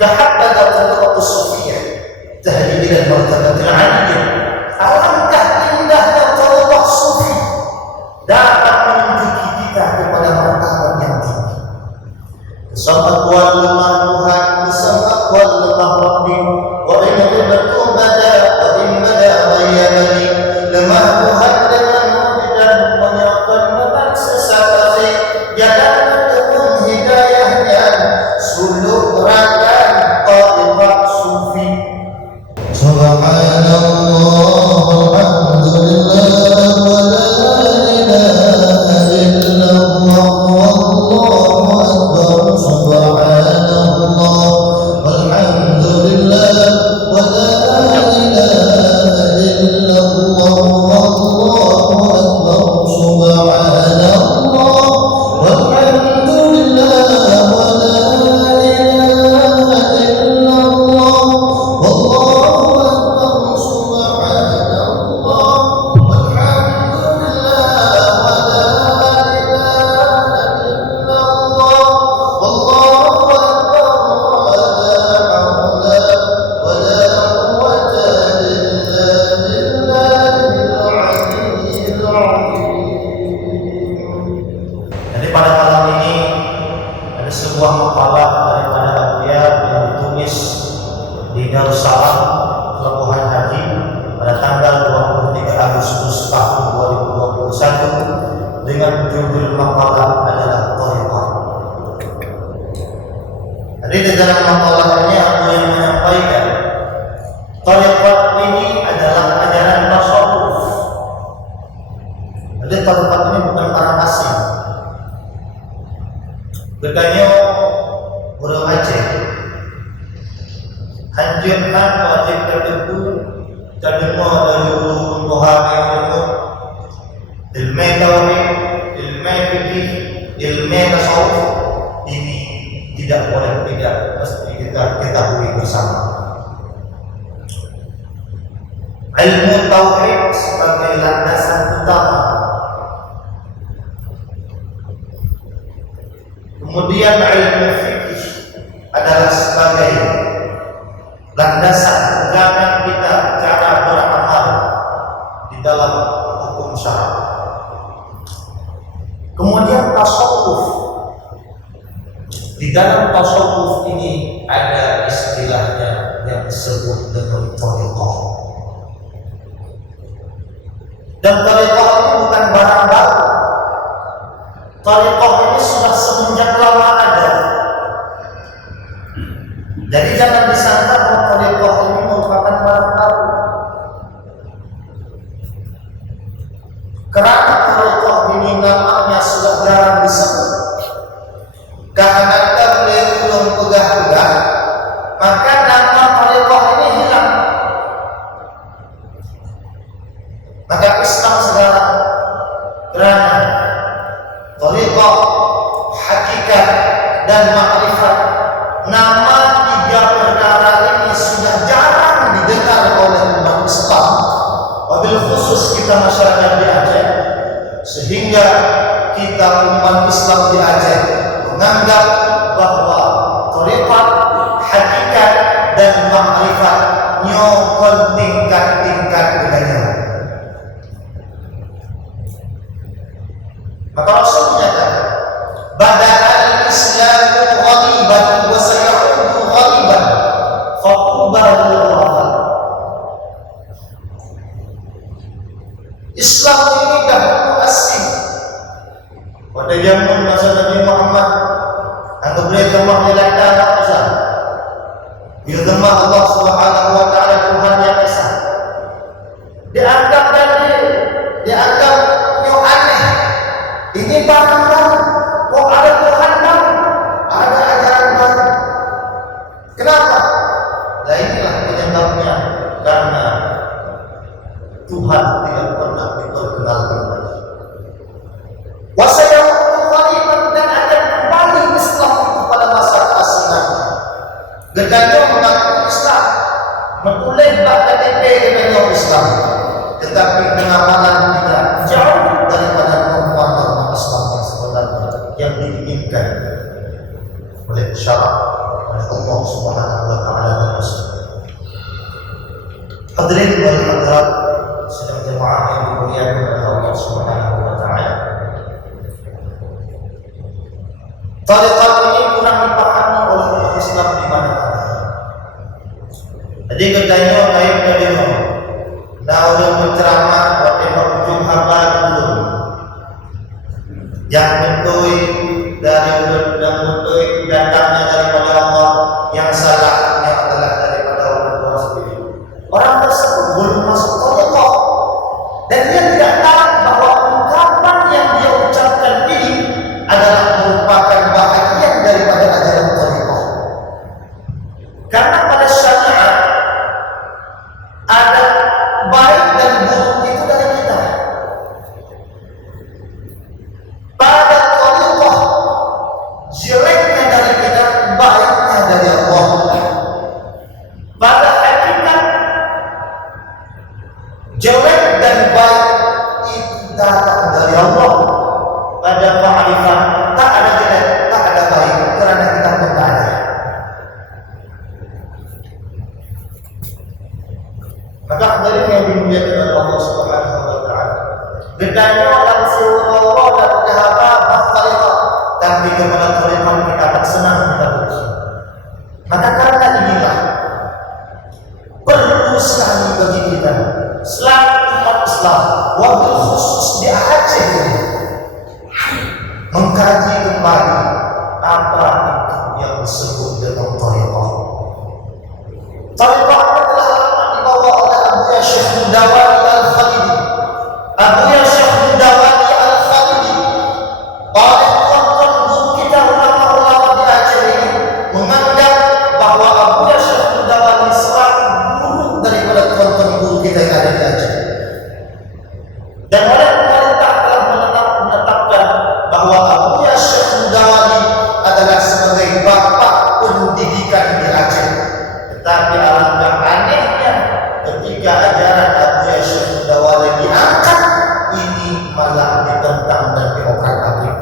كحبذا طريقة الصوفية تهدي إلى المرتبة العالية. Alangkah indahnya tariqah sufi dapat menunjuki kita kepada martabat yang tinggi. Bersama lemah Tuhan, bersama lemah Rabbi, wa in ghibatu bada wa in bada ghayyabani. Lemah Tuhan dengan dan menyokong memaksa safari jalan ketemu hidayahnya suluk rakan tariqah sufi. Subhanallah, alhamdulillah, wa la ilaha illallah, wallahu akbar. Subhanallah, walhamdulillah, wa la ilaha illallah, wallahu akbar. Subhanallah, walhamdulillah, wa la ilaha illallah, wallahu dengan judul makalah adalah tariqah. Jadi di dalam makalah ini aku yang menyampaikan tariqah ini adalah ajaran tasawuf. Jadi tariqah ini bukan barang asing. Bedanya orang Aceh. Anjurkan wajib tertentu terdengar dari ulum Tuhan yang umum, ilmu tauhid, ilmu fikih, ilmu tasawuf ini tidak boleh tidak mesti kita ketahui bersama. Ilmu tauhid sebagai landasan utama, kemudian ilmu fikih adalah sebagai landasan pegangan kita cara beramal di dalam hukum syara. Kemudian tasawuf. Di dalam tasawuf ini ada istilahnya yang disebut dengan tariqah. Dan tariqah ini bukan barang baru. Tariqah ini sudah semenjak lama ada. Jadi jangan disangka bahwa tariqah ini merupakan barang baru. Kerana tariqah ini namanya sudah jarang disebut, karena beliau belum pegah-pegah, maka nama tariqah ini hilang. Maka Islam sekarang kerana tariqah, hakikat dan makrifat, nama tiga perkara ini sudah jarang didengar oleh umat Islam, wabil khusus kita masyarakat di Aceh, sehingga kita umat Islam di Aceh menganggap bahwa tariqat, hakikat dan makrifat nyokol tingkat-tingkat bedanya. Maka Rasul menyatakan, bada'al islamu ghaliban wa sayaudu ghaliban faqubal lirrahman. Islam ini dahulu asing pada zaman masa Nabi Muhammad, yang beliau gemah dilanda Esa. Bila gemah Allah Subhanahu wa taala Tuhan yang Esa, dianggap yang aneh. Ini barang baru. Kok ada Tuhan baru, ada ajaran baru. Kenapa? Nah inilah penyebabnya, karena Tuhan tidak pernah diperkenalkan lagi. Wasayaudu ghaliban, dan akan kembali Islam kepada masa keasingannya. Gedanya mengaku Islam, menoleh KTP dengan Islam, tetapi pengamalan tidak jauh daripada penguatan Islam yang sebenarnya yang diinginkan oleh syarak oleh Allah Subhanahu mulia kepada Allah Subhanahu wa taala. Tariqat ini kurang dipahami oleh umat Islam di mana-mana. Jadi katanya baik dari nah udah berceramah waktu ujung haba dulu. Yang mentui dari mentui datangnya daripada Allah, yang salahnya adalah daripada Allah sendiri. Orang tersebut belum masuk tariqah dan dia tidak tahu bahwa ungkapan yang dia ucapkan ini adalah merupakan bahagian daripada ajaran tariqah. Karena pada syariat ada baik dan buruk itu dari kita. Pada tariqah jeleknya dari kita, baiknya dari Allah. Pada hakikat jelek dan baik itu datang dari Allah. Pada ma'rifat tak ada jelek, tak ada baik, kerana kita bertanya. Maka dari yang dimuliakan oleh Allah Subhanahu wa taala. Gedanya orang suruh Allah dan kehaba bahwa tapi kepada tariqah kita tak senang kita berusaha. Maka karena inilah perlu sekali bagi kita selaku umat Islam, wabil khusus di Aceh ini, mengkaji kembali apa itu yang disebut dengan tariqah. Tariqah adalah dibawa oleh Abuya Syekh Mudawwari Al-Khalidi. Abuya Syekh Mudawwari Al-Khalidi, oleh tuan-tuan guru kita ulama-ulama di Aceh ini, menganggap bahwa Abuya Syekh Mudawwari selaku guru daripada tuan-tuan guru kita yang ada di Aceh. Dan oleh pemerintah telah menetapkan bahwa Abuya Syekh Mudawwari adalah sebagai bapak pendidikan di Aceh. Tetapi alangkah anehnya ketika ajaran Abuya Syekh Mudawwari diangkat, ini malah ditentang dan dioprak-abrik.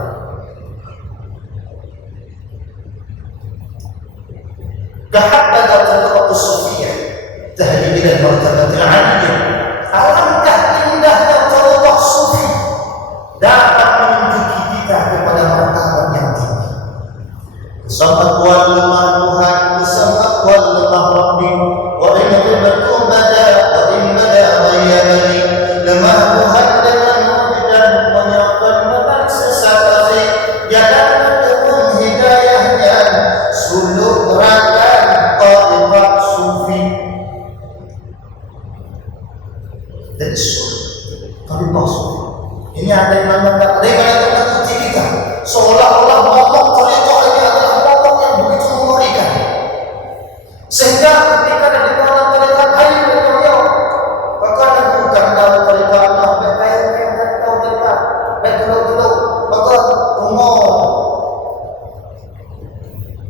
Kehabbatan tariqah sufiyah tahdid ila martabatil 'aliyyah. Alangkah indahnya tariqah sufi dapat menunjuki kita kepada martabat yang tinggi. Bersama wal Tuhan, bersama wal Rabbi, wa in ghibtu bada wa in bada ghayyabani, lemah Tuhan dengan mudah menyempurnakan sesaat jalan penuh hidayahnya, suluk rakan tariqah sufi. Dari sufi, tariqah sufi. Ini ada yang menganggap menakuti kita, seolah-olah momok tariqah ini adalah momok yang begitu mengerikan, sehingga ketika ada di dalam tariqah ayo beliau maka bukan dalam tariqah Allah berkait dengan tahu dekat baik dulu maka umur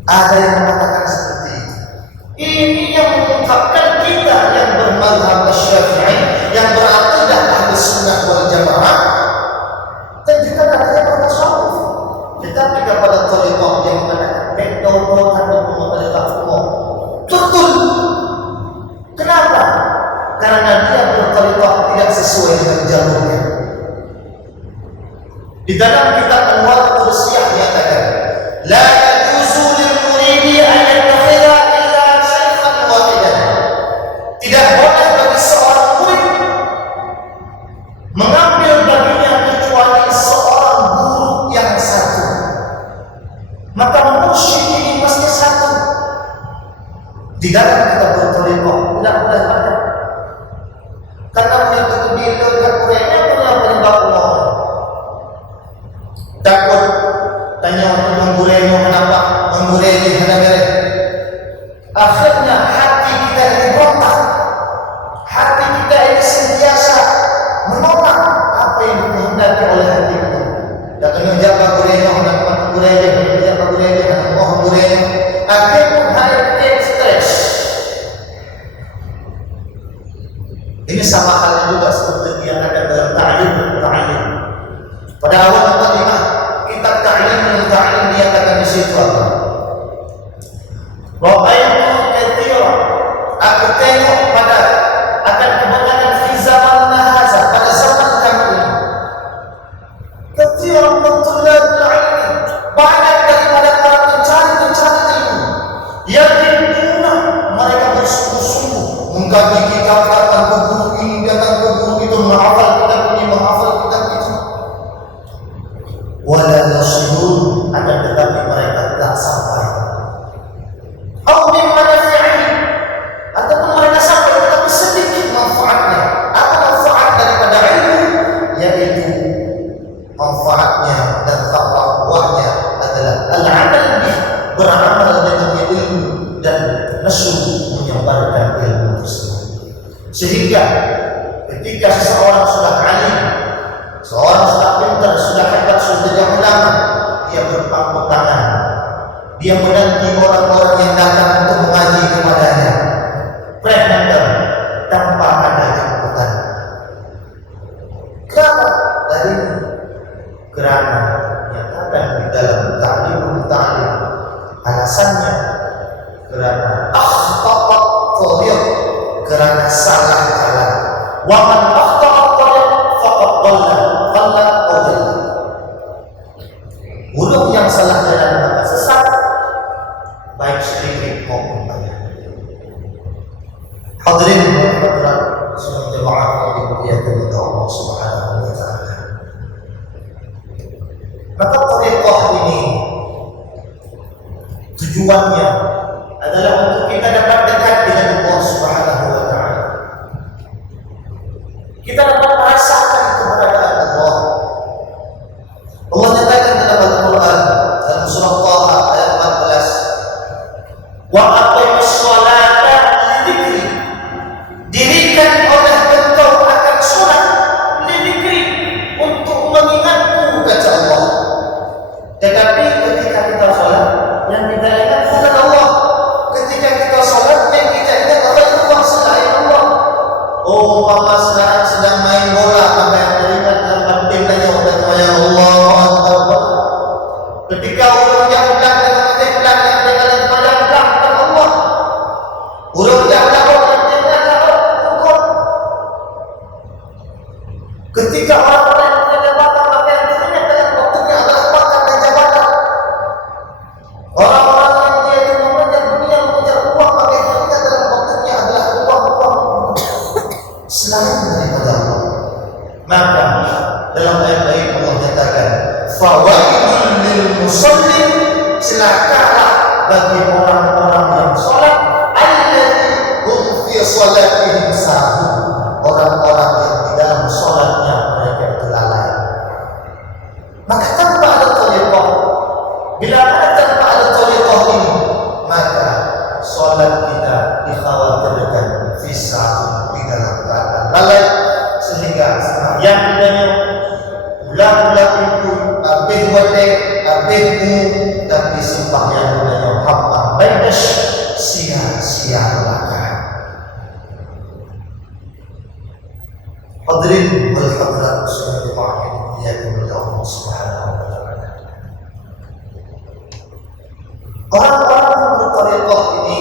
ada yang mengatakan seperti itu. Ini yang mengungkapkan kita yang bermazhab Syafi'i, yang berakidah Ahlus Sunnah wal Jamaah, dan juga katanya bertasawuf. Tetapi kepada tariqah yang mengatakan backdown-down dan tariqah umum betul. Kenapa? Karena dia bertariqah tidak sesuai dengan jalurnya. Di dalam kitab Anwar Qudsiyah dikatakan, la yajuzu lil muridi an yattakhidha illa shaykhan wahidan. Tidak boleh bagi seorang murid mengambil baginya kecuali seorang guru yang satu. Maka mursyid ini mesti satu. Di dalam kita bertariqah tidak boleh banyak. Karena itu bila kurangnya punya penyebab Allah. Takut tanya untuk menggurainya kenapa, menggurainya kenapa. Akhirnya hati kita ini berontak. Hati kita ini sentiasa menolak apa yang dikehendaki oleh hati kita. Dan menjaga gurainya, hendak menggurainya, menjaga gurainya, hendak menggurainya. Akhirnya hari kita stres. bagi orang-orang yang datang untuk mengaji kepadanya. Prehender tanpa ada jemputan. Kenapa? Dari kerana nyatakan di dalam ta'lim. Alasannya kerana akhta'at thariq, kerana salah jalan. Wa man akhta'at thariq faqad dhalla aw dhalla. Guru yang salah jalan maka sesat, baik sedikit maupun banyak. Hadirin dan hadirat semua jemaah yang dimuliakan oleh Allah Subhanahu wa taala. Maka thariqah ini tujuannya adalah untuk kita dapat dekat dengan Allah Subhanahu wa taala. Kita dapat merasakan keberadaan Allah. Allah nyatakan dalam Al-Quran dalam surah Taha ayat 14, wa aqimus sholata lidzikri, dirikan oleh engkau akan sholat lidzikri, untuk mengingatku, kata Allah. Tetapi ketika kita sholat, yang kita ingat bukan Allah. Ketika kita sholat, yang kita ingat Allah selain Allah. Oh, umpama sekarang sedang main bola, maka yang teringat dalam batin tanya yang Allah Akbar. Ketika orang yang ulang dan mati ulang, yang dengan ulang bukan Allah. Orang yang ulang dan dengan Allah. Ketika orang-orang yang punya jabatan, maka yang teringat dalam waktunya adalah pangkat dan jabatan. Orang-orang yang dia itu mengejar dunia, mengejar uang, maka yang teringat dalam waktunya adalah uang-uang selain daripada Allah. Maka dalam ayat-ayat Allah nyatakan, fawailun lil musallin, celakalah bagi orang-orang yang salat, alladzina hum fi salatihim sahun, orang-orang yang di dalam salatnya mereka itu lalai. Maka tanpa ada thariqah, bila mana tanpa ada thariqah ini, maka salat kita dikhawatirkan fi sahun, di dalam keadaan lalai, sehingga yang ditanya ulang-ulang itu abih wate, abihmu, tapi sembahyang ditanya hamba baidash, sia-sia belaka. Hadirin wal hadirat semua jemaah yang dimuliakan oleh Allah Subhanahu wa taala. Orang-orang yang berthariqah ini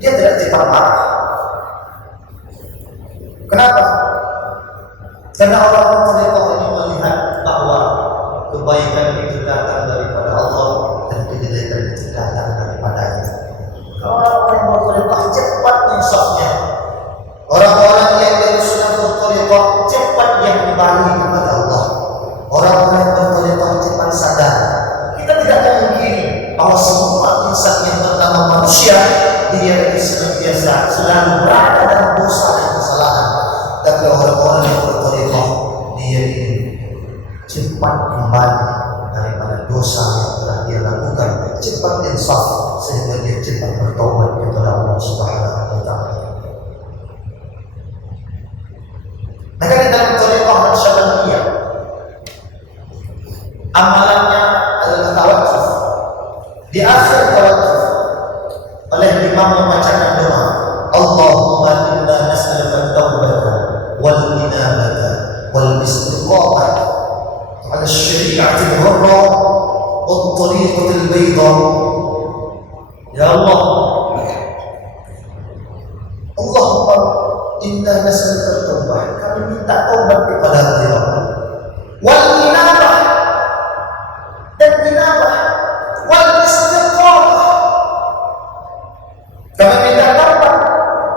dia tidak cepat marah. Kenapa? Karena orang-orang thariqah ini melihat bahwa kebaikan itu datang daripada Allah dan kejelekan itu datang daripadanya. Orang-orang yang berthariqah cepat insafnya. Orang-orang yang dari sunnah berthariqah cepat yang kembali kepada Allah. Orang-orang yang berthariqah cepat sadar. Kita tidak mungkin bahwa semua insan yang bernama manusia dia itu senantiasa selalu berada dalam dosa dan kesalahan. Tapi orang-orang yang berthariqah dia ini cepat kembali daripada dosa yang telah dia lakukan, cepat insaf sehingga dia cepat bertaubat kepada Allah Subhanahu wa taala. Maka di dalam thariqah Naksabandiyah amalannya adalah tawajjuh. Di akhir tawajjuh oleh imam membacakan doa, Allahumma inna nas'aluka at-taubata wal inabata wal istiqamah ala syari'ati al-gharra wat tariqati al-bayda. Ya Allah, Allahumma inna nas'aluka at-taubah, kami minta taubat kepada Allah, wal inabah, dan inabah, wal istiqamah, kami minta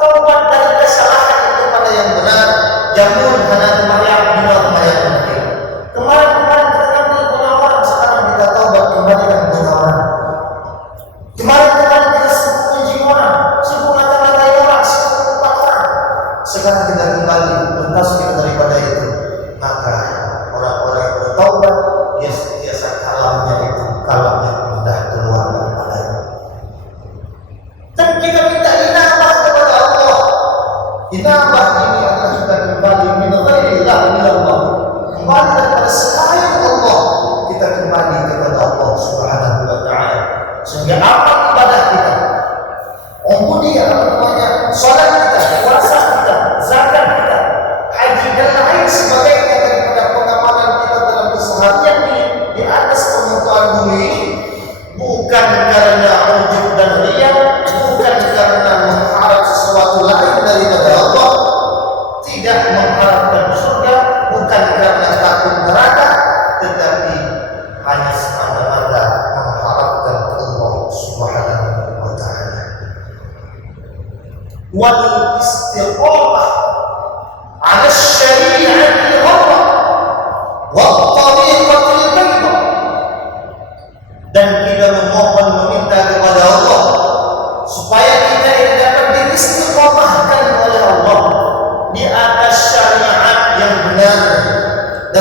taubat dari kesalahan kepada yang benar. Jamur hana kemarin dua kemarin nanti. Kemarin kita ngambil penawaran, sekarang kita taubat kembali dengan penawaran. Kemarin kita sibuk menjing orang, sibuk ngata-ngatain orang, sibuk empat orang. Sekarang kita kembali, lepas kita daripada itu.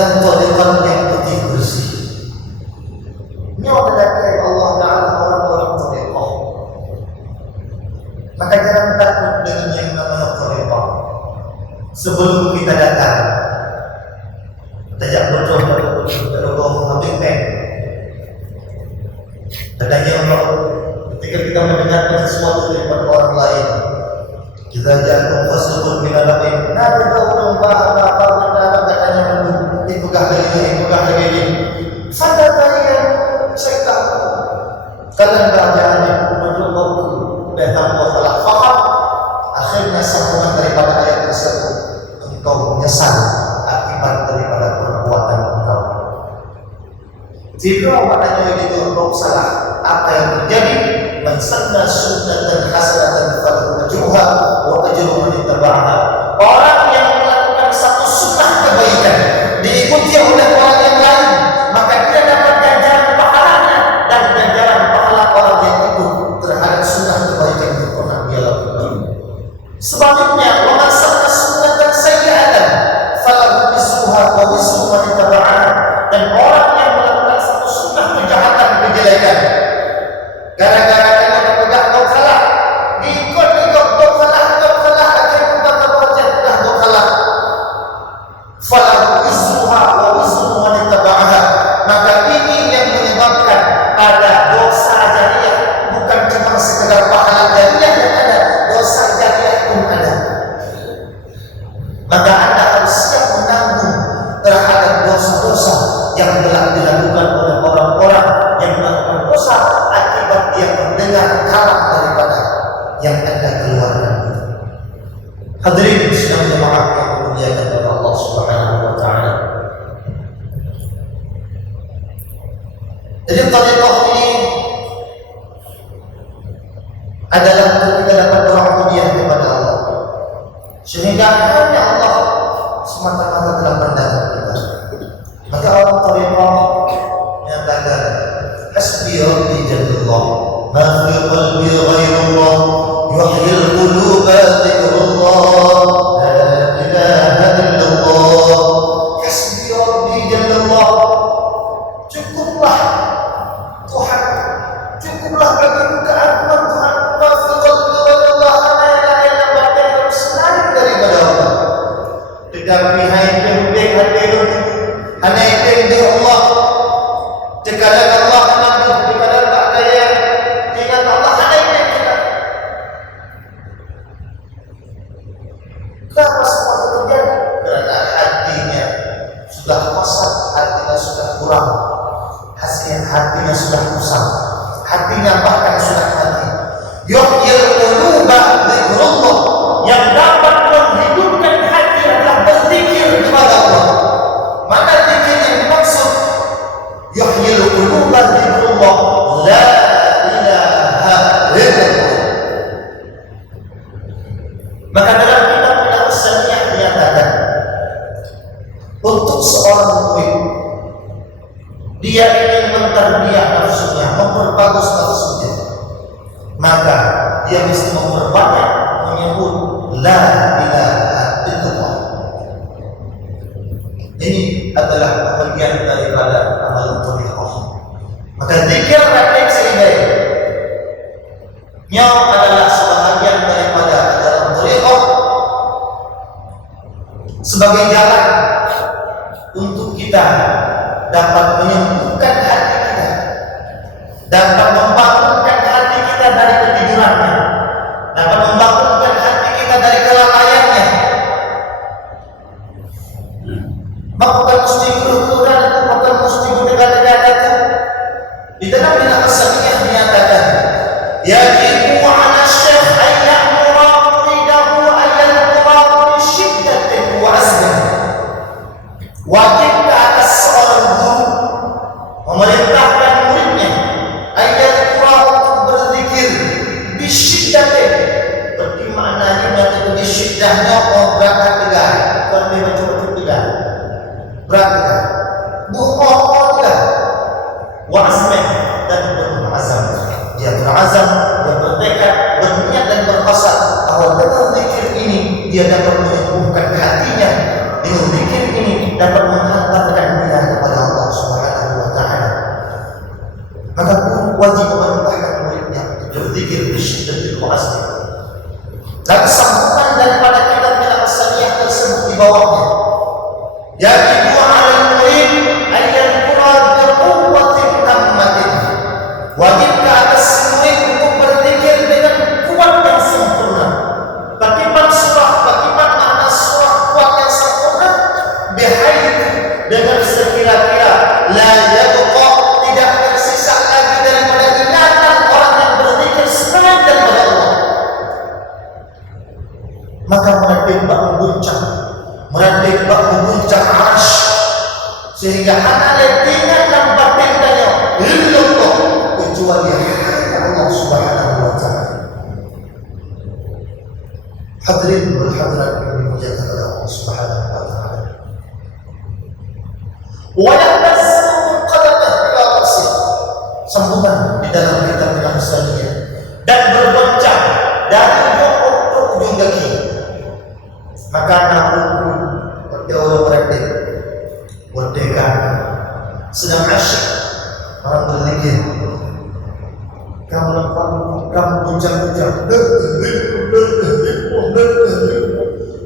dan tariqat yang putih bersih. Ini adalah Allah Ta'ala orang-orang tariqah. Maka jangan takut dengan yang namanya tariqah. Sebelum kita datang, tajak bodoh habis Katanya Allah, ketika kita mendengarkan sesuatu daripada orang lain, kita jangan fasukun min al-lain. Nada dong apa katanya dipegah lagi ini. Sadar kalian, saya tahu. Kalian keadaannya menurut datang Allah faham. Akhirnya sambungan daripada ayat tersebut, engkau menyesal akibat daripada perbuatan engkau. Jika maknanya itu engkau salah, apa yang terjadi? Man sanna sunnatan hasanatan falahu ajruha wa ajru man ittaba'aha. Orang yang melakukan satu sunnah kebaikan diikuti oleh orang yang lain, maka dia dapat ganjaran pahalanya dan ganjaran pahala orang yang ikut terhadap sunnah kebaikan yang pernah dia lakukan. Sebaliknya, wa man sanna sunnatan sayyi'atan falahu wizruha wa wizru man ittaba'aha. Dan orang yang melakukan satu sunnah kejahatan kejelekan, gara-gara kamu dipegang kau salah, diikut kau salah, akhirnya bukan terbaca dah kau salah. Falahu wizruha wa wizru man ittaba'aha. Maka ini yang menyebabkan ada dosa jariah, bukan cuma sekedar pahala jariah yang ada, dosa jariah pun ada. Maka Anda harus siap menanggung terhadap dosa-dosa yang telah dilakukan oleh orang-orang yang melakukan dosa akibat dia mendengar kalam daripada yang Anda keluarkan. Hadirin sedang jemaah yang dimuliakan oleh Allah Subhanahu wa taala. Jadi tariqah ini adalah untuk kita dapat berubudiyah kepada Allah, sehingga hanya Allah semata-mata telah mendapat kita. Maka orang tariqah menyatakan hasbi rabbi jannallah ma fi qalbi ghairullah yuhyil quluba dzikrullah la ilaha illallah. Hasbi rabbi jannallah, cukuplah Tuhan, cukuplah bagiku keagungan Tuhan. Ma fi qalbi ghairullah, la ilaha illallah, yang selain daripada Allah. Tetapi hati hanya itu Allah. Sekadar Allah menanggung, sekadar tak daya, ingat Allah hanya itu kita. Kenapa semua terjadi? Karena hatinya sudah kosak, hatinya sudah kurang, hatinya sudah kusam, hatinya bahkan sudah mati. Yuhyil quluba dzikrullah, yang dapat menghidupkan hati adalah berzikir kepada Allah. Mana zikir yang dimaksud? Yuhyil quluba dzikrullah la ilaha illallah. Maka dalam kitab Al-Saniyah dinyatakan, untuk seorang mu'min, dia ingin mentarbiyah nafsunya, memperbagus nafsunya, maka dia mesti memperbanyak menyebut la ilaha illallah. Ini adalah bagian daripada amal tariqah. Maka zikir refleksi ini adalah sebahagian daripada ajaran tariqah, sebagai jalan untuk kita dapat menyembuhkan hati kita, dapat membangunkan hati kita dari ketidurannya, dapat membangunkan hati kita dari kelalaiannya. Maka mesti keluar, maka mesti berdekat-dekat itu. Di dalam Al-Saniyah dinyatakan, yajibu 'ala syekh an ya'mura muridahu an yadhkura bi syiddatin wa azmin. Wajib ke atas seorang guru memerintahkan muridnya an yadhkura untuk berzikir bi syiddatin. Berarti maknanya nanti di syiddahnya berangkat tegar, bukan macam-macam tegar. Berangkat bukan tegar. Wa azmin, dan berazam. Dia berazam, dia bertekad, berniat dan berkasat bahwa dengan zikir ini dia dapat menyembuhkan hatinya. Dengan zikir ini dapat menghantar bihayth, dengan sekira-kira la yabqa, tidak tersisa lagi daripada ingatan orang yang berzikir selain daripada Allah. Maka menembak mengguncang arsy, sehingga hanya ingat dan batin tanya illallah, kecuali hanya Allah Subhanahu wa taala. Hadirin wal hadirat yang dimuliakan oleh Allah Subhanahu wa taala. Wa yahtassu qadamah ila ra'si, sambungan di dalam kitab Al-Amsaliyah, dan bergoncang dari ujung ke ujung kaki. Maka aku berteori praktik merdeka sedang asyik orang berzikir, kamu nampak kamu goncang-goncang,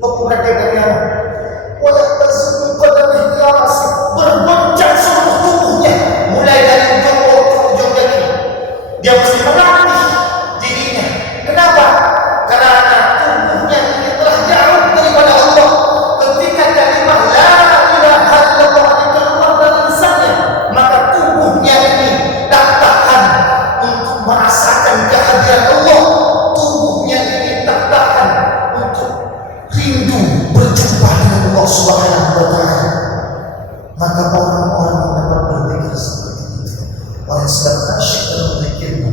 aku praktikkannya wajah tersebut qadamah ila ra'si, bergoncang seluruh tubuhnya mulai dari ujung ke ujung kaki. Dia mesti menangis dirinya. Kenapa? Karena tubuhnya ini telah jauh daripada Allah. Ketika kalimah la ilaha illallah keluar dari lisannya, maka tubuhnya ini tak tahan untuk merasakan kehadiran Allah. Tubuhnya ini tak tahan untuk rindu berjumpa dengan Allah Subhanahu wa taala. Maka orang-orang yang dapat berzikir seperti itu, orang sedang asyik dalam zikirnya,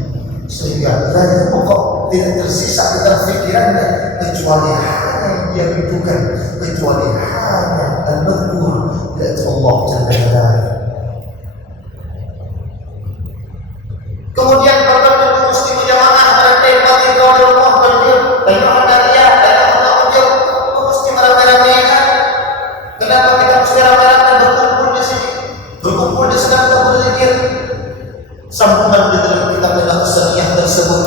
sehingga tidak tersisa di dalam fikirannya kecuali hanya yang dia rindukan, kecuali hanya al-madhkur, yaitu Allah Jalla wa'ala. Kemudian pertama muslim jamaah berarti bagi kau di rumah berjir, tengah daria, tengah berjir, mesti ramai-ramai kan? Kenapa kita mesti ramai-ramai berkumpul di sini? Berkumpul di sana kita berzikir. Sambungan di dalam kitab Al-Amsaliyah tersebut,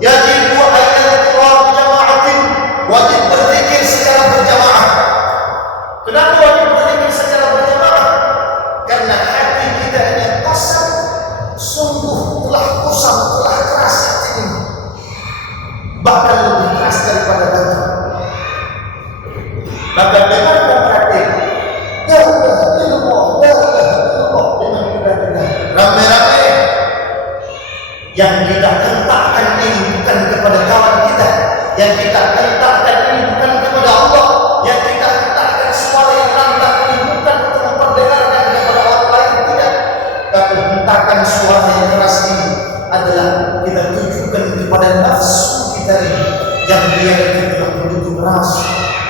yajibu ayyadhkura bijama'atin, wajib berzikir secara berjamaah. Kenapa wajib berzikir secara berjamaah? Karena hati kita ini kosong, sungguh telah kusam, telah keras hati ini, bahkan lebih keras daripada batu. Maka dengan praktik la ilaha illallah, la ilaha illallah, dengan kita ramai-ramai yang kita hentakkan ini bukan kepada kawan kita, yang kita hentakkan ini bukan kepada Allah, yang kita hentakkan suara yang lantang ini bukan untuk memperdengarkan kepada orang lain, tidak, tapi hentakan suara yang keras ini adalah kita tujukan kepada nafsu kita ini, yang dia itu telah begitu keras,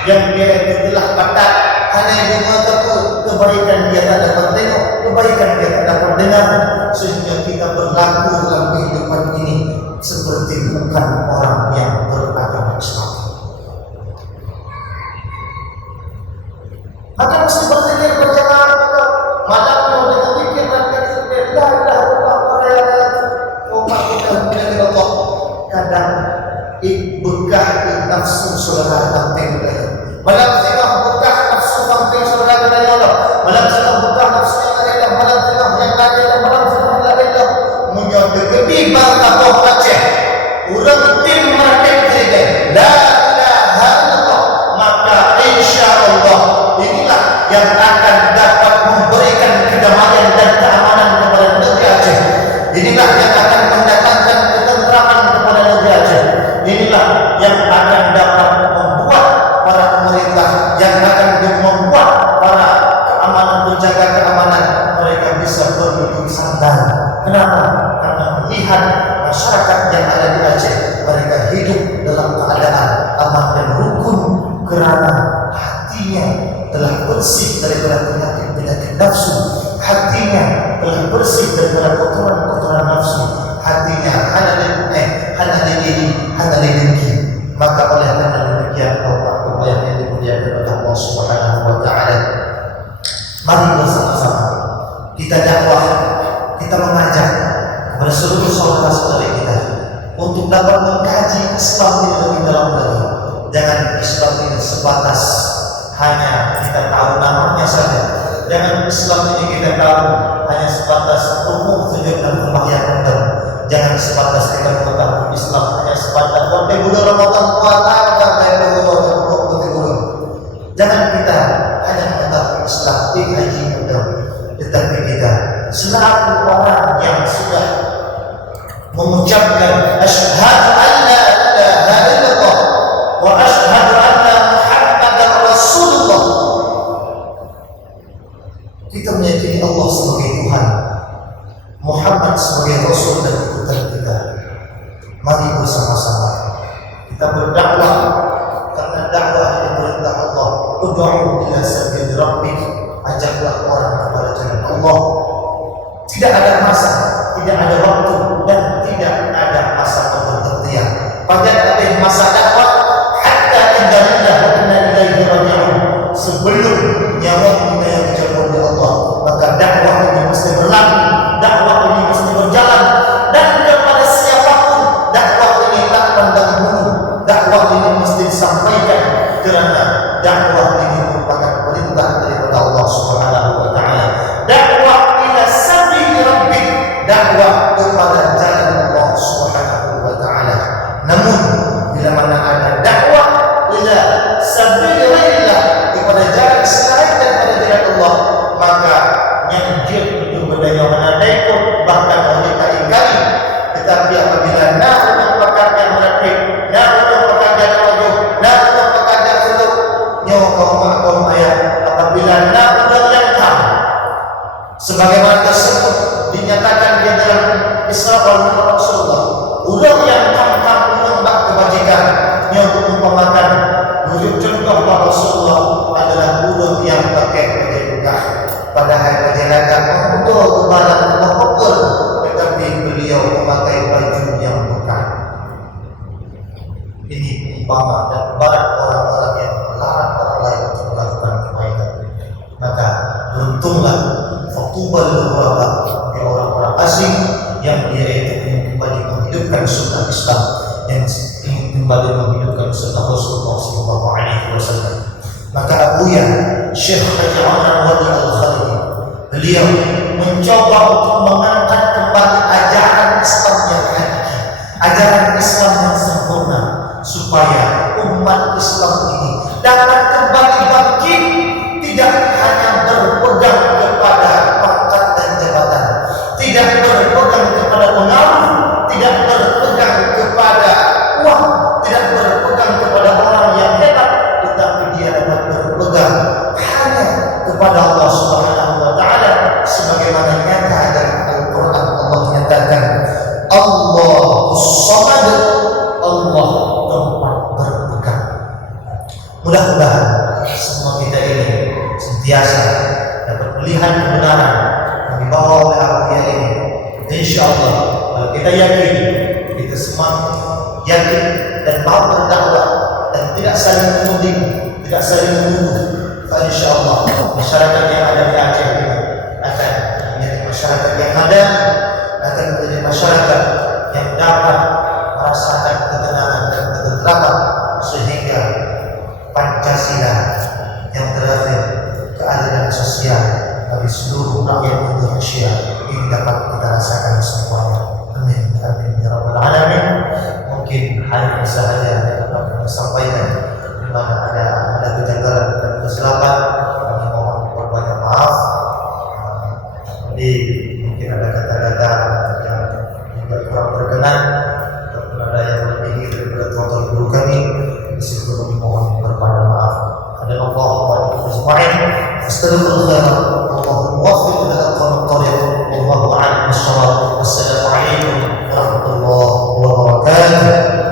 yang dia itu telah padat, hanya yang mengatakan kebaikan dia tak dapat tengok, kebaikan dia tak dapat dengar, sehingga kita berlaku dalam kehidupan ini seperti bukan orang yang beragama Islam. Maka mesti berzikir berjamaah. Malam kita berzikir dan berzikir la ilaha illallah, umat kita menjadi Allah. Kadang berkah nafsu saudara tampil. Malam tengah berkah nafsu tampil saudara dari Allah. Malam tengah berkah nafsu yang lain, malam tengah yang lain, malam tengah yang lain. Menyodok gede bangga kau Aceh. Urang tim merdek diri. La ilaha illallah. Maka insyaallah inilah yang akan dapat memberikan kedamaian dan keamanan kepada negeri Aceh. Inilah yang akan mendatangkan ketentraman kepada negeri Aceh. Inilah yang akan dapat membuat para pemerintah, yang akan membuat para keamanan, penjaga keamanan mereka bisa berduduk santai. Kenapa? Karena melihat masyarakat yang ada di Aceh, mereka hidup dalam keadaan aman dan rukun, kerana hatinya telah bersih daripada penyakit-penyakit nafsu, hatinya telah bersih daripada kotoran-kotoran nafsu, hatinya hanya dengki. Maka oleh karena demikian Bapak-Bapak yang dimuliakan oleh Allah Subhanahu wa taala, mari bersama-sama kita dakwah, kita mengajak kepada seluruh saudara-saudari kita untuk dapat mengkaji Islam ini lebih dalam lagi. Jangan Islam ini sebatas hanya kita tahu namanya saja. Jangan Islam ini kita tahu hanya sebatas umum sujud dan sembahyang kodam. Jangan sebatas kita mengetahui Islam hanya sebatas bulan Ramadan puasa dan bulan. Jangan kita hanya mengetahui Islam sakit haji mudah. Tetapi kita selaku orang yang sudah mengucapkan asyhadu an la ilaha illallah wa asyhadu anna Muhammadar Rasulullah, kita meyakini Allah sebagai Tuhan, Muhammad sebagai Rasul dan utusan kita. Mari bersama-sama kita berdakwah, karena dakwah yang perintah Allah. Ud'u ila sabil rabbik, ajaklah orang kepada jalan Allah. Tidak ada masa, tidak ada waktu, dan tidak ada masa pemberhentian. Pada ada masa dakwah hatta idza wa inna ilaihi raji'un, sebelum nyawa kita yang dijemput oleh Allah, maka dakwah ini mesti berlaku, dakwah ini mesti berjalan, dan kepada siapapun dakwah ini tak pandang bulu, dakwah ini mesti disampaikan, kerana dakwah ini merupakan perintah daripada Allah Subhanahu wa taala. Dakwah ila sabil rabbik, dakwah kepada jalan Allah Subhanahu wa taala. Namun bila mana ada dakwah ila sabil ghairillah, kepada jalan selain daripada jalan Allah, maka nyanjir itu berdaya mana itu bahkan wanita ingkari. Tetapi apabila nak pekerja melatih, nak pekerja wajib, nak pekerja suluk, nyawa kaum ayah, apabila nak yang tahu sebagaimana tersebut dinyatakan di dalam Isra wal Mi'raj Rasulullah, ulama yang tam menyembah kebajikan yang mengumpamakan wujud contoh Rasulullah adalah ulama yang pakai baju bekah, padahal perjalanan untuk kebalan mengukur, tetapi beliau memakai baju yang bekah. Ini umpama dan barat orang-orang yang melarang orang lain untuk melakukan kebaikan. Maka beruntunglah fakubal ghuraba, bagi orang-orang asing yang dia itu ingin kembali menghidupkan sunnah Islam, yang ingin kembali menghidupkan sunnah Rasulullah SAW. Maka Abuya Syekh Haji Anwar Wali Al-Khalidi, beliau mencoba untuk mengangkat kembali ajaran Islam yang hakiki, ajaran Islam yang sempurna, supaya umat Islam ini dapat kembali bangkit, tidak hanya berpegang kepada pangkat dan jabatan, tidak berpegang kepada pengaruh, tidak berpegang kepada uang, tidak berpegang kepada orang yang hebat, tetapi dia dapat berpegang hanya kepada Allah Subhanahu wa taala, sebagaimana nyata dalam Al-Qur'an. Allah nyatakan Allahus Samad, Allah tempat berpegang. Mudah-mudahan semua kita ini sentiasa dapat melihat kebenaran yang dibawa oleh Abuya ini. InsyaAllah kalau kita yakin, kita semua yakin dan mau berdakwah dan tidak saling menuding, tidak saling menuduh, InsyaAllah masyarakat yang ada di Aceh ini akan menjadi masyarakat yang ada, akan menjadi masyarakat yang dapat merasakan ketenangan dan ketentraman, sehingga Pancasila yang terakhir, keadilan sosial bagi seluruh rakyat Indonesia ini dapat kita rasakan semuanya. Amin, amin ya rabbal alamin. Mungkin hanya sahaja yang dapat kami sampaikan. Di mana ada kejanggalan dan kesilapan, kami mohon berbanyak maaf. Jadi mungkin ada kata-kata yang juga kurang berkenan, ataupun ada yang melebihi daripada tuan-tuan guru kami. Di situ kami mohon berbanyak maaf. Ada Allah wa astagfirullah.